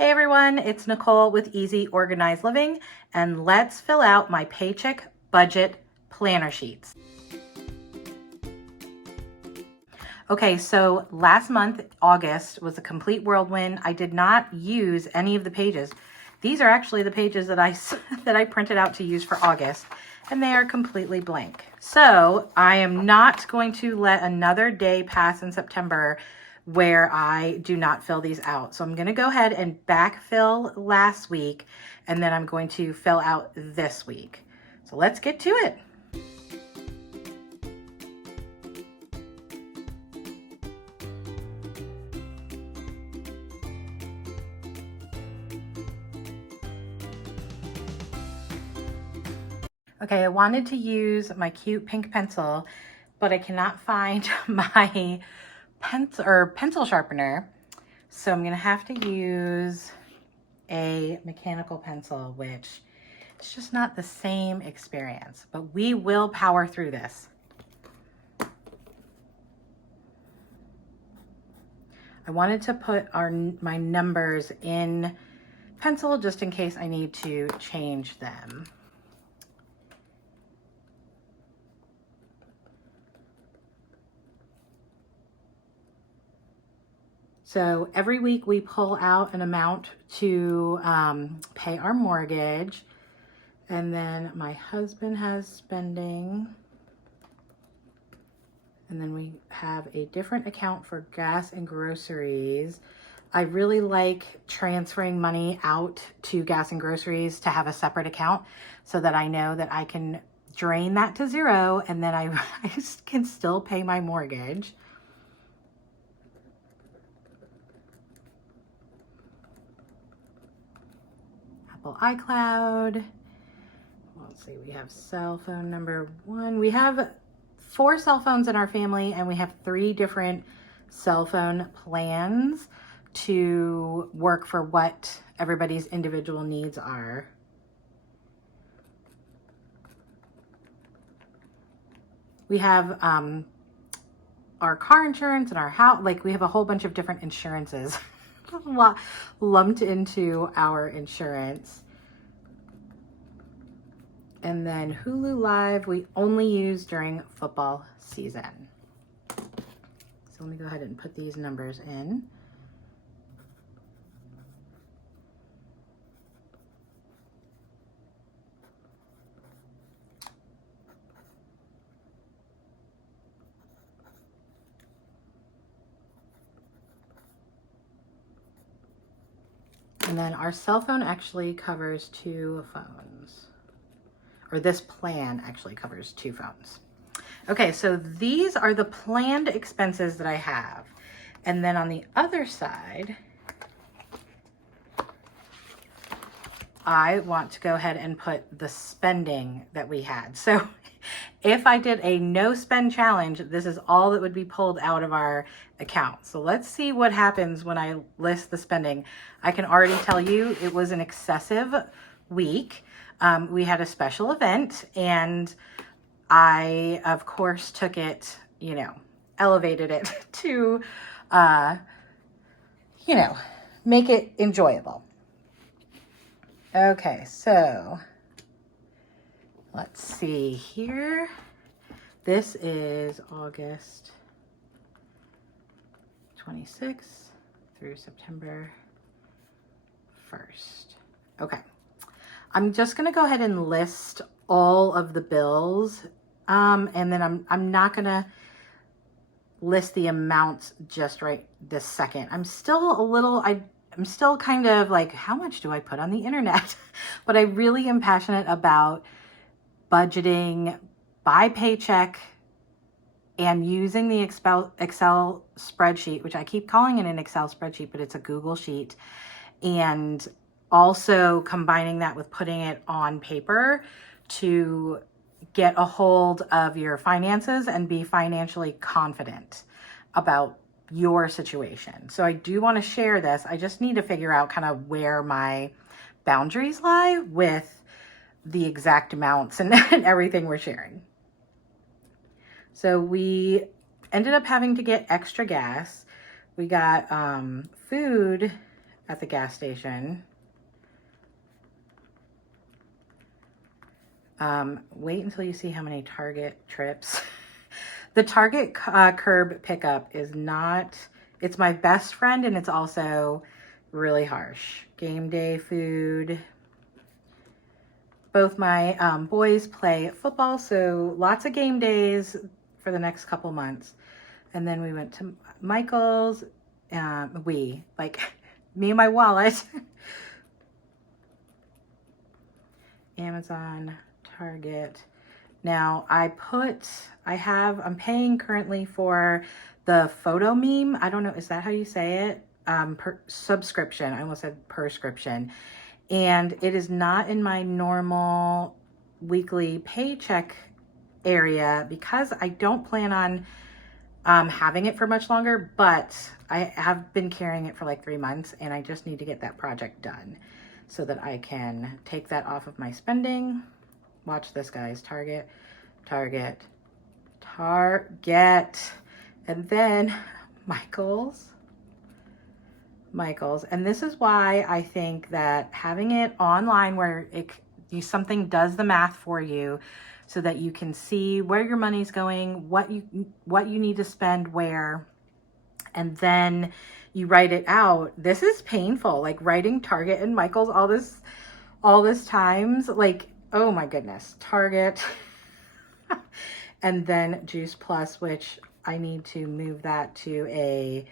Hey everyone, it's Nicole with Easy Organized Living, and let's fill out my Paycheck budget planner sheets. Okay, so last month, August, was a complete whirlwind. I did not use any of the pages. These are actually the pages that I printed out to use for August, and they are completely blank. So I am not going to let another day pass in September where I do not fill these out. So I'm going to go ahead and backfill last week, and then I'm going to fill out this week. So let's get to it. Okay, I wanted to use my cute pink pencil, but I cannot find my pencil sharpener. So I'm gonna have to use a mechanical pencil, which is just not the same experience, but we will power through this. I wanted to put my numbers in pencil just in case I need to change them. So every week we pull out an amount to pay our mortgage. And then my husband has spending. And then we have a different account for gas and groceries. I really like transferring money out to gas and groceries to have a separate account so that I know that I can drain that to zero and then I can still pay my mortgage. Apple iCloud. Let's see, we have cell phone number 1. We have 4 cell phones in our family, and we have 3 different cell phone plans to work for what everybody's individual needs are. We have our car insurance and our house, like we have a whole bunch of different insurances lumped into our insurance. And then Hulu Live, we only use during football season. So let me go ahead and put these numbers in. And then our cell phone actually covers 2 phones. Or this plan actually covers 2 phones. Okay, so these are the planned expenses that I have. And then on the other side, I want to go ahead and put the spending that we had. So if I did a no spend challenge, this is all that would be pulled out of our account. So let's see what happens when I list the spending. I can already tell you it was an excessive week. We had a special event, and I, of course, took it, elevated it to, make it enjoyable. Okay, so let's see here. This is August 26th through September 1st. Okay. I'm just going to go ahead and list all of the bills, and then I'm not going to list the amounts just right this second. I'm still kind of like, how much do I put on the internet? But I really am passionate about budgeting by paycheck and using the Excel spreadsheet, which I keep calling it an Excel spreadsheet, but it's a Google sheet, and also combining that with putting it on paper to get a hold of your finances and be financially confident about your situation. So I do want to share this. I just need to figure out kind of where my boundaries lie with the exact amounts and everything we're sharing. So we ended up having to get extra gas. We got food at the gas station. Wait until you see how many Target trips. The Target curb pickup is not, it's my best friend, and it's also really harsh. Game day food. Both my boys play football, so lots of game days for the next couple months. And then we went to Michael's. Like me and my wallet. Amazon, Target. Now I'm paying currently for the photo meme. I don't know, is that how you say it? Subscription. I almost said prescription. And it is not in my normal weekly paycheck area because I don't plan on having it for much longer, but I have been carrying it for like 3 months, and I just need to get that project done so that I can take that off of my spending. Watch this, guys. Target, Target, Target, and then Michael's. And this is why I think that having it online where something does the math for you so that you can see where your money's going, what you need to spend where, and then you write it out. This is painful, like writing Target and Michael's all this times, like, oh my goodness. Target and then Juice Plus, which I need to move that to a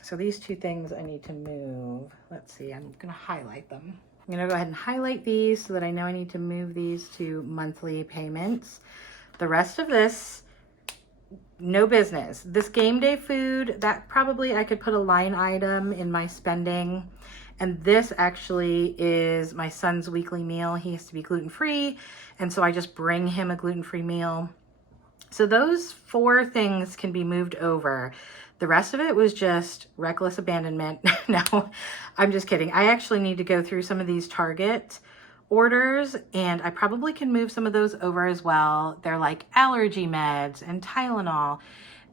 so these two things I need to move. Let's see, I'm gonna highlight them. I'm gonna go ahead and highlight these so that I know I need to move these to monthly payments. The rest of this, no business. This game day food, that probably I could put a line item in my spending. And this actually is my son's weekly meal. He has to be gluten-free, and so I just bring him a gluten-free meal. So those 4 things can be moved over. The rest of it was just reckless abandonment. No, I'm just kidding. I actually need to go through some of these Target orders, and I probably can move some of those over as well. They're like allergy meds and Tylenol,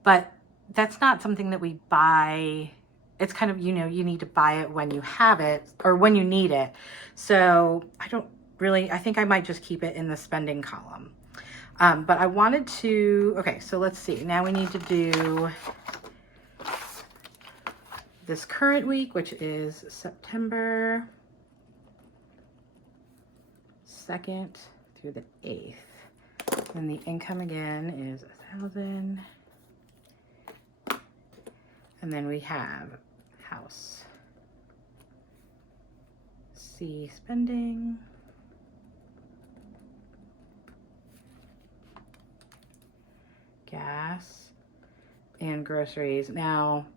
but that's not something that we buy. It's kind of, you need to buy it when you have it or when you need it. So I think I might just keep it in the spending column. But I wanted to, okay, so let's see. Now we need to do this current week, which is September 2nd through the 8th. And the income again is 1,000. And then we have house. C, spending. Gas and groceries. Now,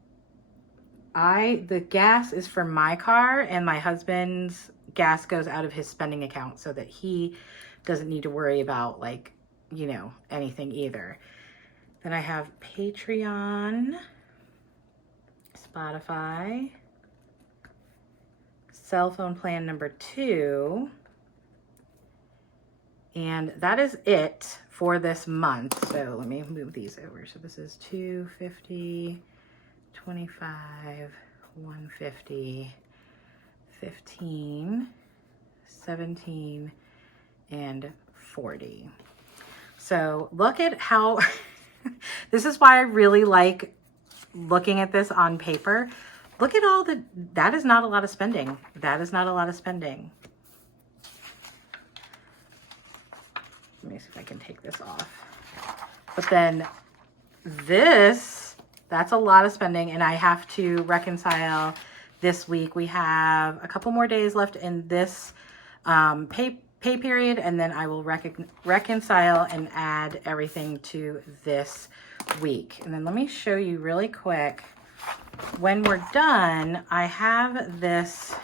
the gas is for my car, and my husband's gas goes out of his spending account so that he doesn't need to worry about, like, anything either. Then I have Patreon, Spotify, cell phone plan number 2, and that is it for this month. So let me move these over. So this is $250, $25, $150, $15, $17, and $40. So look at how, this is why I really like looking at this on paper. Look at all that is not a lot of spending. That is not a lot of spending. Let me see if I can take this off. But then that's a lot of spending, and I have to reconcile this week. We have a couple more days left in this pay period, and then I will reconcile and add everything to this week. And then let me show you really quick. When we're done, I have this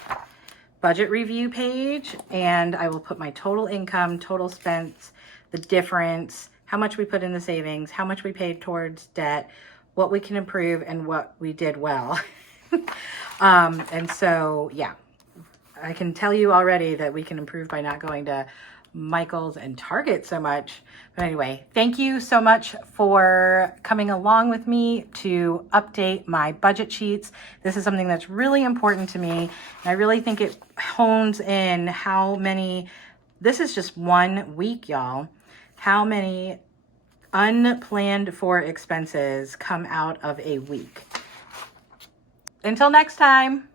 budget review page, and I will put my total income, total spent, the difference, how much we put in the savings, how much we paid towards debt, what we can improve, and what we did well. And so, yeah, I can tell you already that we can improve by not going to Michael's and Target so much. But anyway, thank you so much for coming along with me to update my budget sheets. This is something that's really important to me. And I really think it hones in how many, this is just 1 week, y'all, how many unplanned for expenses come out of a week. Until next time.